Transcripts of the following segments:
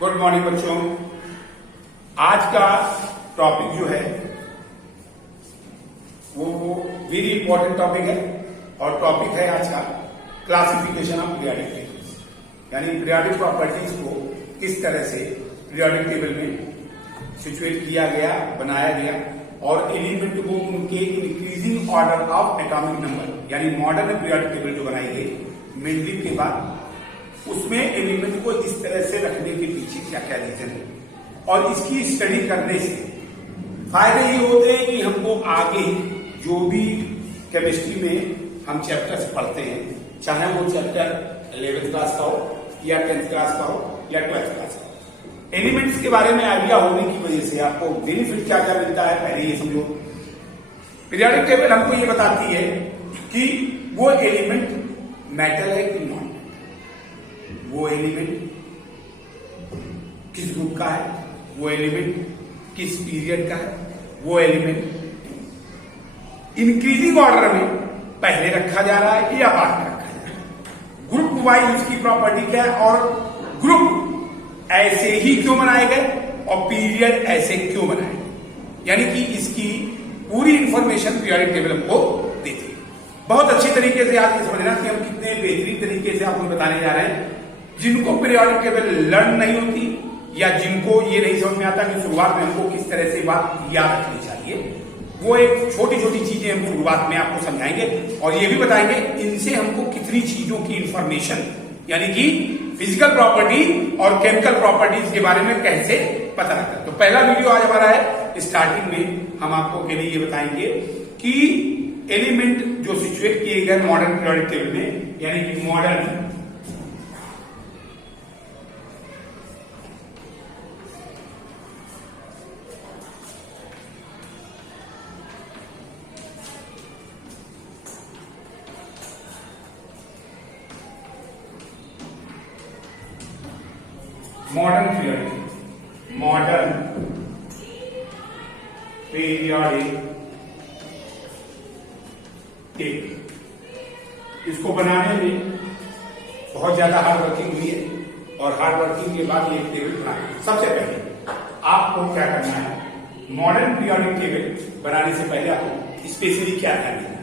Good morning बच्चों। आज का टॉपिक जो है वो वेरी इंपॉर्टेंट टॉपिक है और टॉपिक है आज का क्लासिफिकेशन ऑफ पीरियोडिक टेबल्स, यानी पीरियोडिक प्रॉपर्टीज को किस तरह से पीरियोडिक टेबल में सिचुएट किया गया, बनाया गया और एलिमेंट को उनके increasing order of atomic number, यानी मॉडर्न पीरियोडिक टेबल जो बनाई गई मेंडलीव के बाद, उसमें एलिमेंट को इस तरह से रखने के पीछे क्या क्या रीजन है और इसकी स्टडी करने से फायदे ये होते हैं कि हमको आगे जो भी केमिस्ट्री में हम चैप्टर्स पढ़ते हैं, चाहे वो चैप्टर 11th क्लास का हो या 10th क्लास का हो या 12th क्लास का हो, एलिमेंट्स के बारे में आइडिया होने की वजह से आपको बेनिफिट क्या क्या मिलता है पहले ये समझो। पीरियोडिक टेबल हमको ये बताती है कि वो एलिमेंट मेटल है कि नॉन, वो एलिमेंट किस ग्रुप का है, वो एलिमेंट किस पीरियड का है, वो एलिमेंट इंक्रीजिंग ऑर्डर में पहले रखा जा रहा है या बाद में रखा जा रहा है, ग्रुप वाइज उसकी प्रॉपर्टी क्या है और ग्रुप ऐसे ही क्यों बनाए गए और पीरियड ऐसे क्यों बनाए गए, यानी कि इसकी पूरी इंफॉर्मेशन पीरियोडिक टेबल हमको देती है। बहुत अच्छी तरीके से आप ये समझना कि हम कितने बेहतरीन तरीके से आपको बताने जा रहे हैं। जिनको पीरियोडिक टेबल लर्न नहीं होती या जिनको ये नहीं समझ में आता कि शुरुआत में हमको किस तरह से बात याद रखनी चाहिए, वो एक छोटी छोटी चीजें हम शुरुआत में आपको समझाएंगे और ये भी बताएंगे इनसे हमको कितनी चीजों की इंफॉर्मेशन, यानी कि फिजिकल प्रॉपर्टी और केमिकल प्रॉपर्टीज के बारे में कैसे पता लगता है। तो पहला वीडियो आज हमारा है, स्टार्टिंग में हम आपको पहले ये बताएंगे कि एलिमेंट जो सिचुएट किए गए मॉडर्न पीरियोडिक टेबल में, यानी कि मॉडर्न पीरियोडिक टेबल, इसको बनाने में बहुत ज्यादा हार्ड वर्किंग हुई है और हार्ड वर्किंग के बाद ये टेबल बनाए। सबसे पहले आपको क्या करना है, मॉडर्न पीरियोडिक टेबल बनाने से पहले आपको स्पेशली क्या ध्यान देना है।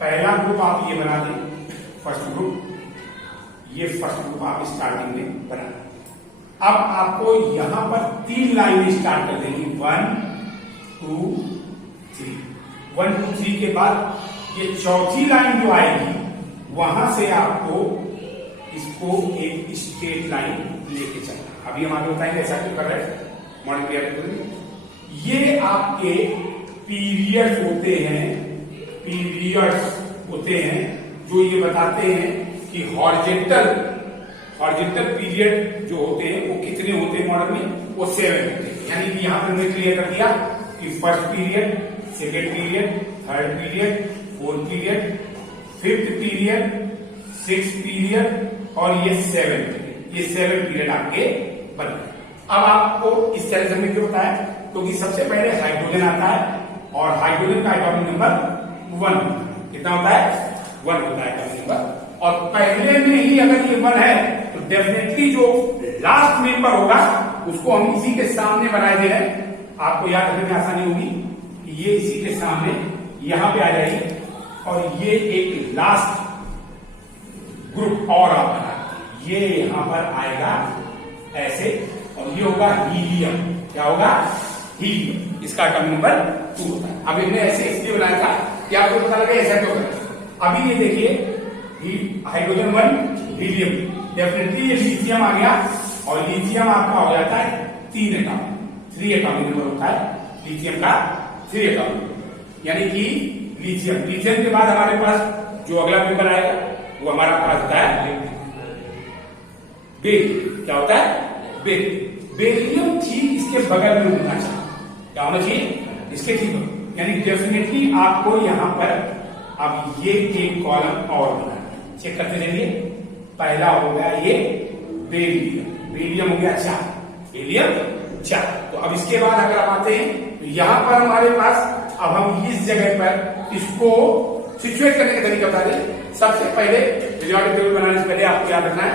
पहला ग्रुप आप ये बना दें, फर्स्ट ग्रुप, ये फर्स्ट ग्रुप आप स्टार्टिंग में बना दें। अब आपको यहां पर 3 लाइन स्टार्ट कर देंगे, 1 2 3, 1 2 3 के बाद ये चौथी लाइन जो आएगी वहां से आपको इसको एक स्ट्रेट लाइन लेके चलना। अभी हम आगे बताएंगे ऐसा क्यों कर रहे हैं मॉडर्न पीरियड। ये आपके पीरियड्स होते हैं, पीरियड्स होते हैं जो ये बताते हैं कि हॉरिजॉन्टल पीरियड जो होते हैं वो कितने होते हैं मॉडर्न में, वो 7 होते हैं। यानी कि यहां पर हमने क्लियर कर दिया कि first period, second period, third period, fourth period, fifth period, six period और ये 7 पीरियड, ये 7 पीरियड आपके बन गए। अब आपको इस तरह से हमने क्यों बताया, क्योंकि सबसे पहले हाइड्रोजन आता है और हाइड्रोजन का एटॉमिक नंबर 1 होता है। कितना होता है? 1 होता है एटॉमिक नंबर। और पहले में ही अगर ये 1 है तो डेफिनेटली जो लास्ट मेंबर होगा उसको हम इसी के सामने बनाए दे रहे हैं। आपको याद रखने में आसानी होगी कि ये इसी के सामने यहां पे आ जाएगी और ये एक लास्ट ग्रुप और आप बना, ये यहां पर आएगा ऐसे और ये होगा हीलियम। क्या होगा? हीलियम। इसका एटॉमिक नंबर 2 होता है। अब हमने ऐसे इसलिए बनाया था कि आपको पता लगे ऐसा क्यों करें। अभी ये देखिए हाइड्रोजन 1, हीलियम, डेफिनेटली ये लिथियम आ गया और लिथियम आपका हो जाता है 3 एटॉमिक नंबर होता है लिथियम का, 3 एटॉमिक नंबर। यानी कि लिथियम के बाद हमारे पास जो अगला मेंबर आएगा वो हमारा पास होता है बेरियम। क्या होता है? बेरियम। बेरियम ठीक इसके बगल में होना चाहिए। क्या होना चाहिए? इसके ठीक बगल। यानी डेफिनेटली आपको यहां पर अब ये एक कॉलम और बनाना, चेक करते चलिए। पहला हो गया ये बेरियम, बेरियम हो गया 4, बेरियम 4। तो अब इसके बाद अगर हम आते हैं तो यहां पर हमारे पास अब हम इस जगह पर इसको सिचुएट करने का तरीका बता दें। सबसे पहले पीरियोडिक टेबल बनाने से पहले आपको याद रखना है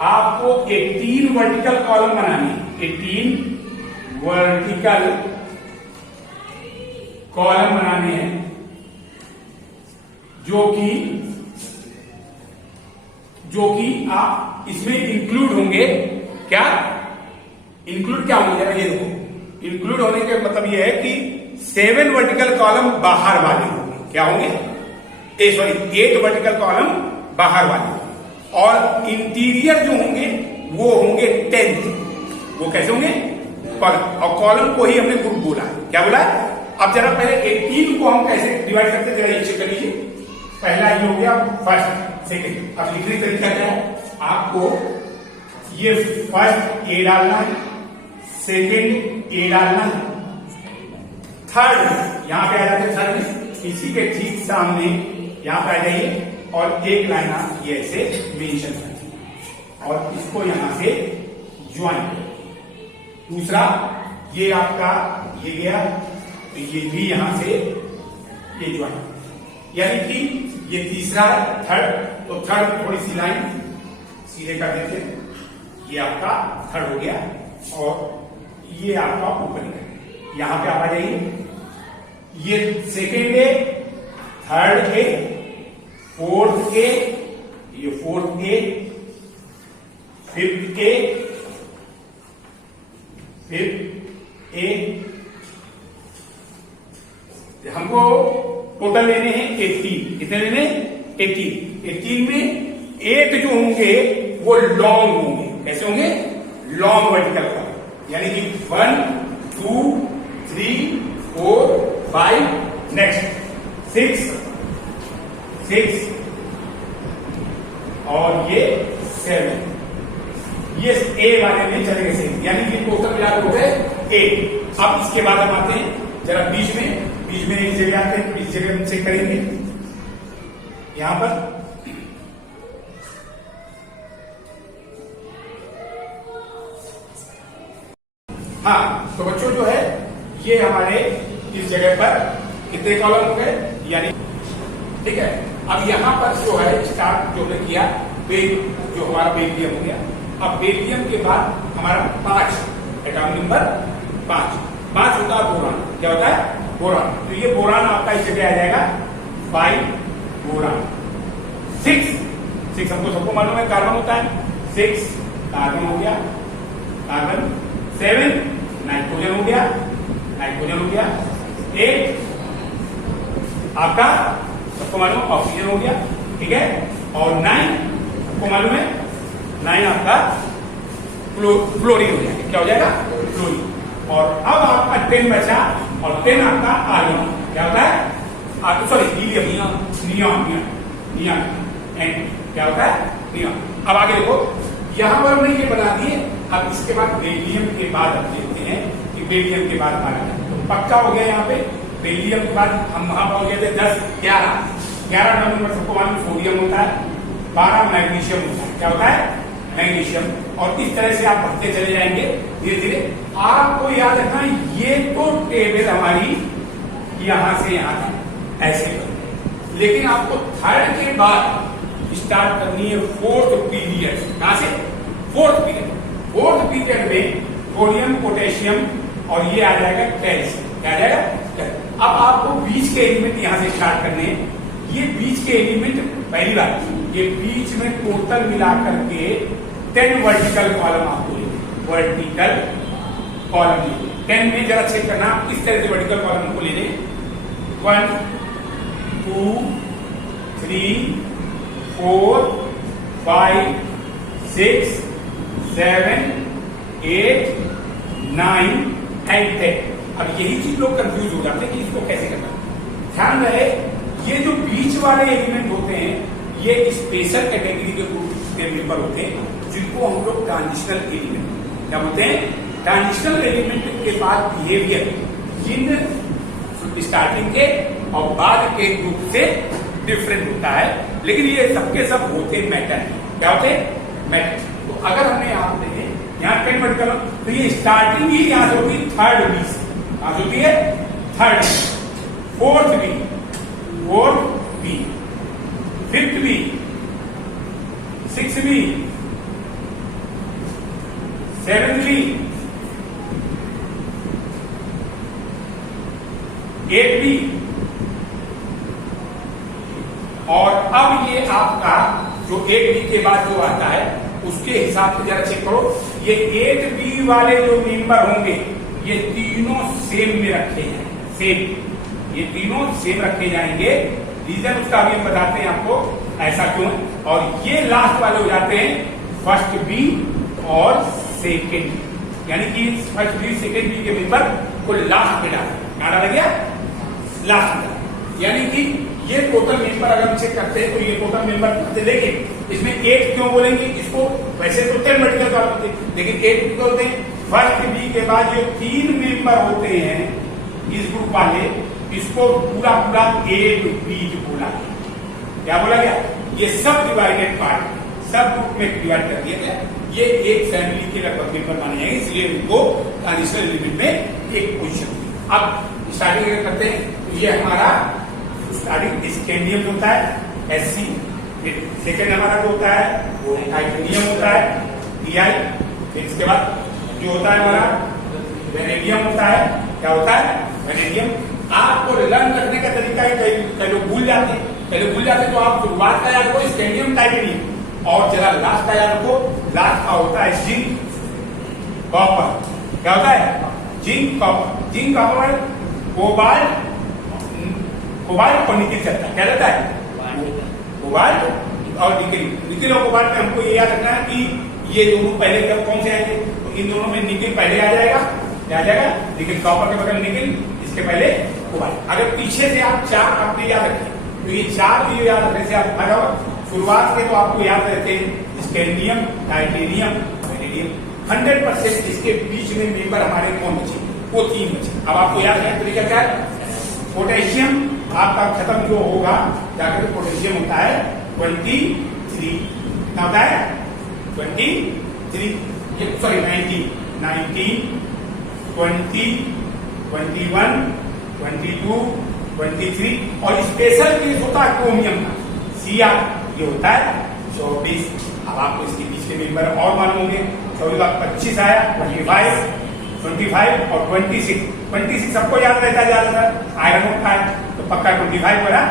आपको 18 वर्टिकल कॉलम बनाने, 18 वर्टिकल कॉलम बनाने हैं, जो कि आप इसमें इंक्लूड होंगे। क्या इंक्लूड क्या होंगे, जरा ये देखो, इंक्लूड होने के मतलब ये है कि 7 वर्टिकल कॉलम बाहर वाले होंगे। क्या होंगे? 8 वर्टिकल कॉलम बाहर वाले, और इंटीरियर जो होंगे वो होंगे 10। वो कैसे होंगे? कॉलम, और कॉलम को ही हमने ग्रुप बोला। क्या बोला? अब जरा पहले 18 को हम कैसे डिवाइड करते हैं, जरा ये चेक कर लीजिए। पहला ये हो गया फर्स्ट, सेकंड। अब लिखने का तरीका क्या है? आपको ये फर्स्ट ए डालना है, सेकंड ए डालना है, थर्ड यहां पे आ जाते हैं, थर्ड में इसी के ठीक सामने यहां पे आ जाइए, और एक लाइन आप ये ऐसे मेंशन करिए और इसको यहां से ज्वाइन करिए। दूसरा ये आपका ये गया, तो ये भी यहां से ये ज्वाइन, यानी कि ये तीसरा है, थर्ड। तो थर्ड थोड़ी सी लाइन सीधे कर देते हैं, ये आपका थर्ड हो गया, और ये आपका ऊपर निकल। यहां पे आप आ जाइए, ये second A, third A, fourth A, ये fourth A, fifth A, fifth A. हमको टोटल लेने हैं 18। कितने लेने? 18। 18 में 8 जो होंगे वो लॉन्ग होंगे। कैसे होंगे? लॉन्ग वर्टिकल कॉलम, यानी कि 1 2 3 4 5, नेक्स्ट 6 और ये 7। ये ए वाले में चले गए, यानी कि टोटल मिलाकर हो गए 8। अब इसके बाद हम आते हैं जरा बीच में एक जगह आते हैं, इस जगह हम चेक करेंगे। यहां पर हाँ, तो बच्चों जो है ये हमारे इस जगह पर कितने कॉलम हो गए, यानी ठीक है। अब यहां पर जो है स्टार्ट जो हमने किया, जो हमारा बेरियम हो गया। अब बेरियम के बाद हमारा 5, एटॉमिक नंबर 5 होता है बोरान। क्या होता है? बोरान। तो ये बोरान आपका इस जगह आ जाएगा 5 बोरान। 6 हमको सबको मालूम है कार्बन होता है, 6 कार्बन हो गया, कार्बन। 7 नाइट्रोजन हो गया, 8 आपका सबको मालूम ऑक्सीजन हो गया, ठीक है। और 9 आपको मालूम है, 9 आपका फ्लोरीन हो जाएगा। क्या हो जाएगा? फ्लोरीन। और अब आपका 10 बचा, और 10 आपका आर्गन। क्या होता है? Sorry, neon. क्या होता है? नियॉन। अब आगे देखो, यहां पर हमने ये बना दिए। अब इसके बाद बेरिलियम के बाद हम देखते हैं कि बेरिलियम के बाद तो पक्का हो गया। यहाँ पे बेरिलियम के बाद हम वहां पहुंच गए थे 10 11 नंबर सबको मालूम सोडियम होता है, 12 मैग्नीशियम होता है। क्या होता है? मैग्नीशियम। और इस तरह से आप बढ़ते चले जाएंगे धीरे धीरे। आपको याद रखना, ये तो टेबल हमारी यहां से यहां तक ऐसे, लेकिन आपको थर्ड के बाद स्टार्ट करनी है 4th पीरियड। कहां से? 4th पीरियड में सोडियम, पोटेशियम और ये आ जाएगा कैल्शियम। क्या आ जाएगा? अब आपको बीच के एलिमेंट यहां से स्टार्ट करने हैं। ये बीच के एलिमेंट, पहली बात, ये बीच में टोटल मिलाकर के 10 वर्टिकल कॉलम आपको लेने। वर्टिकल कॉलम लेने 10 में जरा चेक करना, इस तरह से वर्टिकल कॉलम को लेने। 1 2 3 4 5 6 7 8 9 एंड 10। अब यही चीज लोग कंफ्यूज हो जाते हैं कि इसको कैसे करना। ध्यान रहे, ये जो बीच वाले एलिमेंट होते हैं ये स्पेशल कैटेगरी के ग्रुप के मेंबर होते हैं, जिनको हम लोग ट्रांजिशनल एलिमेंट क्या बोलते हैं? ट्रांजिशनल एलिमेंट के बाद बिहेवियर जिन स्टार्टिंग के और बाद के ग्रुप से डिफरेंट होता है, लेकिन ये सबके सब होते मैटर। क्या होते? मैटर। तो अगर हमें आप देखें यहाँ 10 वर्टिकल, तो ये स्टार्टिंग ही यहां से होती है 3rd बी से। कहां से होती है? 3rd, 4th B, 5th B, 6th B, सेवेंथली 8B, और अब ये आपका जो 8B के बाद जो आता है उसके हिसाब से जरा चेक करो, ये 8B वाले जो मेंबर होंगे ये तीनों सेम में रखे हैं, सेम, ये तीनों सेम रखे जाएंगे। रीजन उसका अभी बताते हैं आपको ऐसा क्यों है। और ये लास्ट वाले हो जाते हैं फर्स्ट बी और सेकेंड, यानी कि फर्स्ट बी सेकेंड बी के मेंबर को लास्ट में डाला गया, लास्ट में, यानी कि ये टोटल मेंबर अगर हम चेक करते हैं तो ये टोटल मेंबर करते, लेकिन इसमें 8 क्यों बोलेंगे इसको, वैसे तो 10 मेडिकल का होते हैं, लेकिन 8 क्यों बोलते हैं, फर्स्ट बी के बाद जो 3 मेंबर होते हैं इस ग्रुप वाले, इसको पूरा पूरा 8B बोला गया। क्या बोला गया, ये सब डिवाइडेड पार्ट, सब ग्रुप में डिवाइड कर दिया गया, ये एक फैमिली के लगभग मेंबर माने जाएंगे, इसलिए उनको ट्रांजिशनल लिमिट में एक पोजीशन। अब स्टार्टिंग करते हैं, तो ये हमारा स्टार्टिंग स्कैंडियम होता है SC, सेकेंड हमारा जो होता है वो टाइटेनियम होता है Ti, फिर इसके बाद जो होता है हमारा वेनेडियम होता है, क्या होता है वेनेडियम। आपको लर्न करने का तरीका है, कई लोग भूल जाते हैं, पहले भूल जाते तो आप शुरुआत का याद रखो स्कैंडियम टाइटेनियम, और जरा लास्ट का याद रखो, लास्ट का होता है जिंक कॉपर, क्या होता है zinc copper, zinc copper cobalt, cobalt और निकिल चलता है, क्या रहता है कोबाल्ट और निकिल, निकिल और कोबाल्ट में हमको ये याद रखना है कि ये दोनों पहले कब कौन से आएंगे, तो इन दोनों में निकिल पहले आ जाएगा, क्या आ जाएगा निकिल, कॉपर के बगल निकिल, इसके पहले कोबाल्ट। अगर पीछे से आप चार आपने याद रखें तो ये चार भी याद रखने से आप फायदा होगा। शुरुआत के तो आपको याद रहते हैं स्कैंडियम, टाइटेनियम, वेनेडियम, 100% इसके बीच में मेंबर हमारे कौन बचे, वो 3 बचे। अब आपको याद रखने का तरीका क्या है, पोटेशियम आपका खत्म जो होगा जाकर पोटेशियम होता है 23, क्या होता है 23, सॉरी 19, 20, 21, 22, 23, और स्पेशल केस होता है क्रोमियम का, Cr, ये होता है 24। अब आपको इसके बीच के मेंबर और मालूम होंगे, 24 का 25 आया, 25 और 26 सबको याद रहता है ज्यादातर, आयरन होता है तो पक्का 25 बना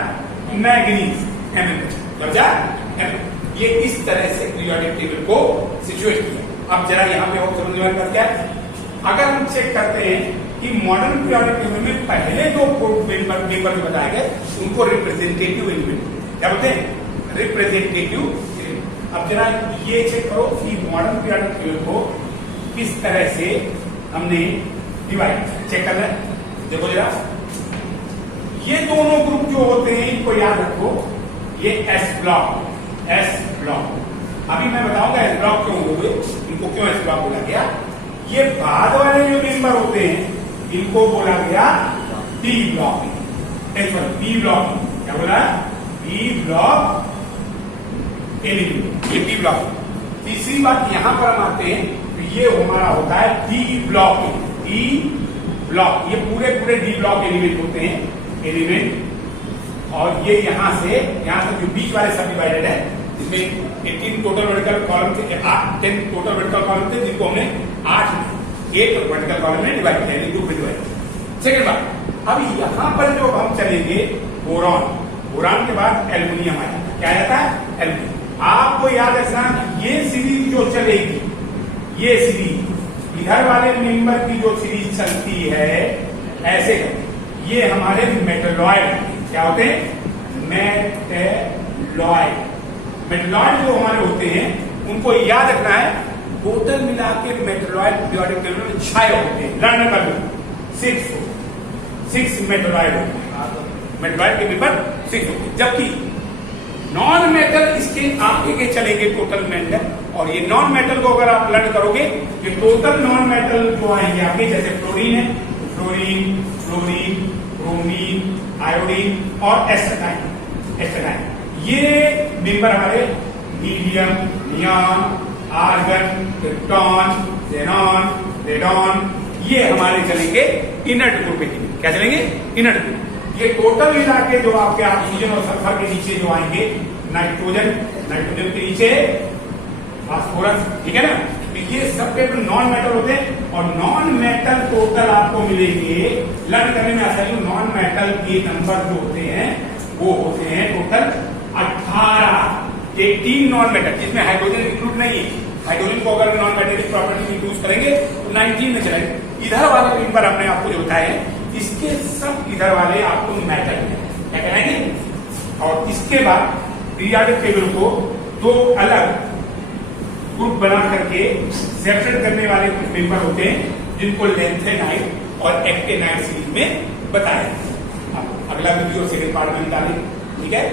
मैग्नीज Mn, ये इस तरह से पीरियोडिक टेबल को सिचुएट किया। अब जरा यहाँ पे और समझ में क्या है, अगर हम चेक करते हैं कि मॉडर्न पीरियोडिक टेबल में पहले जो मेंबर बताए गए उनको रिप्रेजेंटेटिव एलिमेंट, क्या बोलते हैं रिप्रेजेंटेटिव। अब जरा ये चेक करो कि मॉडर्न पीरियोडिक टेबल को किस तरह से हमने डिवाइड चेक करना है। देखो जरा, ये दोनों ग्रुप जो होते हैं इनको याद रखो, ये S ब्लॉक, अभी मैं बताऊंगा S ब्लॉक क्यों हुए, इनको क्यों S ब्लॉक बोला गया। ये बाद वाले जो मेंबर होते हैं इनको बोला गया T ब्लॉक, B ब्लॉक, क्या बोला B ब्लॉक एलिमेंट, ये B ब्लॉक। तीसरी बात यहां पर हम आते हैं तो ये हमारा होता है D ब्लॉक, ये पूरे D ब्लॉक एलिमेंट होते हैं, एलिमेंट। और ये यहां तक जो बीच वाले सब डिवाइडेड है, इसमें 18 टोटल वर्टिकल कॉलम थे, 10 टोटल वर्टिकल कॉलम थे, जिनको हमने 8 वर्टिकल कॉलम में डिवाइड किया, ग्रुप में डिवाइड। सेकेंड बात, अब यहां पर जो हम चलेंगे बोरान के बाद एल्युमिनियम आया, क्या आता है एल्युमिनियम। आपको याद रखना ये सीरीज जो चलेगी, ये सीरीज इधर वाले मेंबर की जो सीरीज चलती है ऐसे, ये हमारे मेटलॉइड, क्या होते हैं मेटलॉइड जो हमारे होते हैं उनको याद रखना है। टोटल मिला के मेटलॉइड पीरियोडिक टेबल में 6 होते हैं, लर्न कर लो 6 मेटलॉइड होते हैं, मेटलॉइड के मेंबर 6 होते हैं, जबकि नॉन मेटल इसके आगे के चलेंगे टोटल मेटल। और ये नॉन मेटल को अगर आप लर्न करोगे, ये टोटल नॉन मेटल जो आएंगे आपके, जैसे फ्लोरीन है, फ्लोरीन, ब्रोमीन, आयोडीन और एस्टेटाइन, ये मेंबर हमारे helium, neon, argon, krypton, xenon, radon, ये हमारे चलेंगे इनर्ट ग्रुप के। क्या चलेंगे इनर्ट ग्रुप। ये टोटल मिला के जो आपके ऑक्सीजन और सल्फर के नीचे जो आएंगे, नाइट्रोजन के नीचे फास्फोरस, ठीक है ना, तो ये सब पेपर नॉन मेटल होते हैं और नॉन मेटल टोटल आपको मिलेंगे। लर्न करने में आसानी, नॉन मेटल के नंबर जो होते हैं वो होते हैं टोटल 18। 18 नॉन मेटल, जिसमें हाइड्रोजन इंक्लूड नहीं है। हाइड्रोजन को अगर नॉन मेटेलिक प्रॉपर्टी में यूज करेंगे तो 19 में चलेंगे। इधर वाले पेपर हमने आपको जो बताया इसके सब इधर वाले आपको मेटल क्या कहलाएंगे। और इसके बाद पीरियोडिक टेबल को दो अलग ग्रुप बना करके सेपरेट करने वाले कुछ पेपर होते हैं जिनको लेंथेनाइट और एक्टेनाइट सीरीज में बताया। अगला वीडियो सेकंड पार्ट में निकालेंगे, ठीक है।